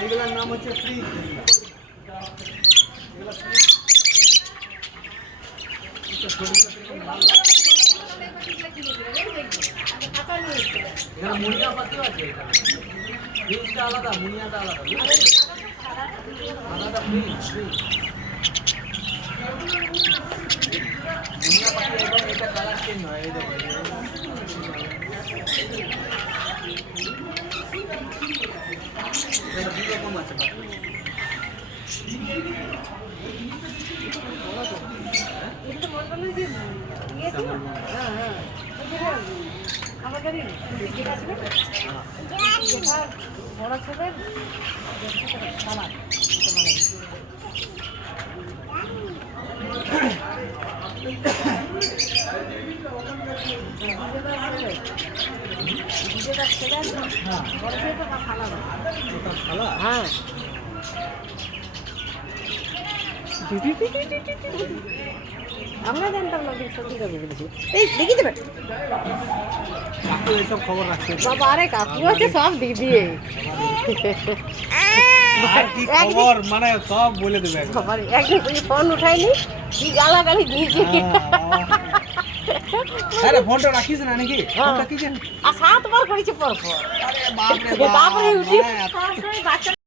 এইগুলোর নাম হচ্ছে ফ্রিজ। এখানে মুনিয়া পাতিও আছে, ফ্রিজটা আলাদা, মুনিয়াটা আলাদা, আলাদা ফ্রিজ। মুনিয়া পাতি এবং এটা কালার চেঞ্জ হয়, এই দেখো এটা 2 রকম আছে। হ্যাঁ আমরা জানতাম না সত্যি কথা বলেছি। এই দেখি দেবে কাকু এইসব খবর রাখছে। বাবা, আরে কাকু আছে সব দিদি, আর কি খবর মানে সব বলে দেবে। একদিন ফোন উঠাইনি, কি গালাগালি দিয়েছি। আরে ফোনটা রাখিস না নাকি? ফোনটা কি জানি আর 7 বার করেছি পর পর। আরে বাপ রে বাপ রে, উঠি বাপ। বাচ্চা